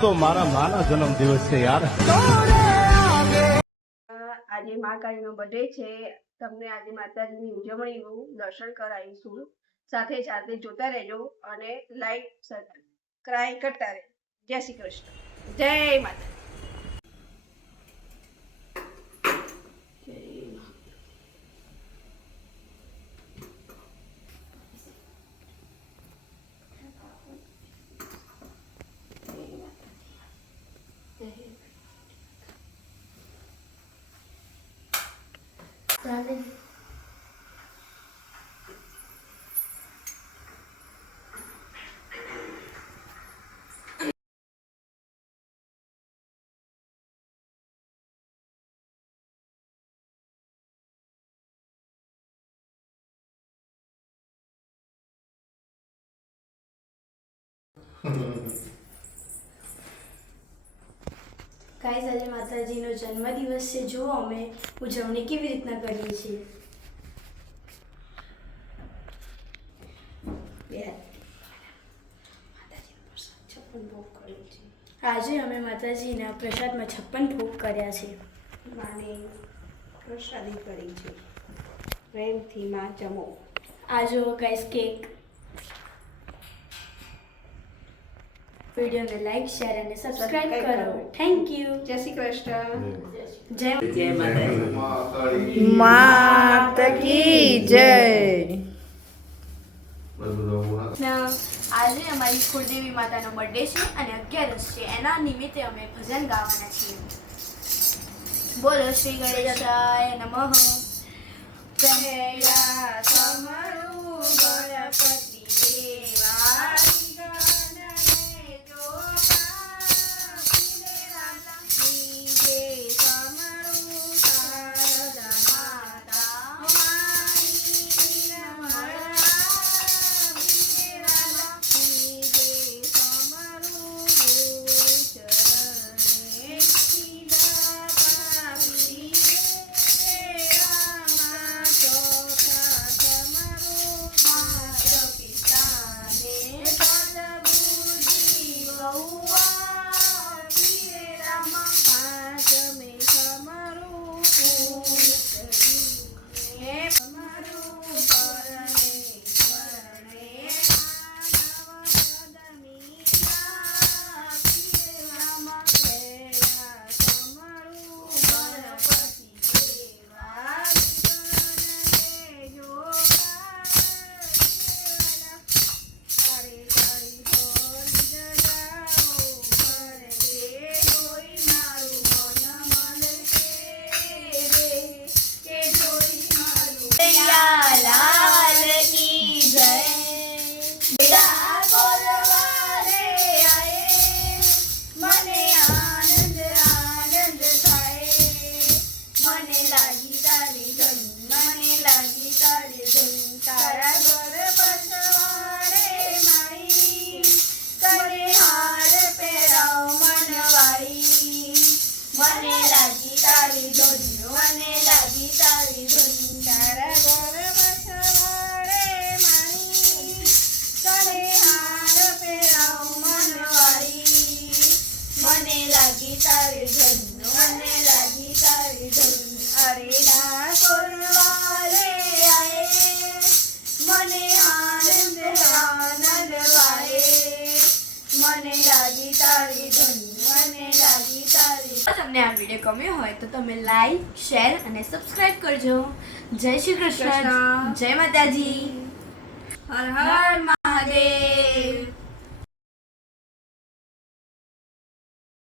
તો મારા માના જન્મ દિવસ છે યાર. આજે મા કાળીનો બર્થડે છે. તમને આજે માતાજીની ઉજવણીનું દર્શન કરાવીશું. સાથે સાથે જોતા રહેજો અને લાઈક સબસ્ક્રાઇબ કરતા રહેજો. જય શ્રી કૃષ્ણ. જય માતા. ચાલે ગાઈસ, આજે માતાજીનો જન્મદિવસ છે. જો અમે ઉજવણી કેવી રીતના કરીએ છીએ. આજે અમે માતાજીના પ્રસાદમાં 56 ભોગ કર્યા છે. માને પ્રસાદી કરી છે. પ્રેમથી માં જમો. આ જો ગાઈસ કેક. વિડીયોને લાઈક, શેર અને સબસ્ક્રાઇબ કરો. Thank you. જય શ્રી કૃષ્ણ. જય માત કી જય. આજે અમારી કુળદેવી માતાનો બર્થડે છે અને 11 છે. એના નિમિત્તે અમે ભજન ગાવાના છીએ. બોલો શ્રી ગણેશાય નમઃ. પહેલા તમારું ગણપતિ દેવા તમને આ વિડીયો ગમ્યો હોય તો તમે લાઈક, શેર અને સબસ્ક્રાઇબ કરજો. જય શ્રી કૃષ્ણ. જય માતાજી. હર હર મહાદેવ.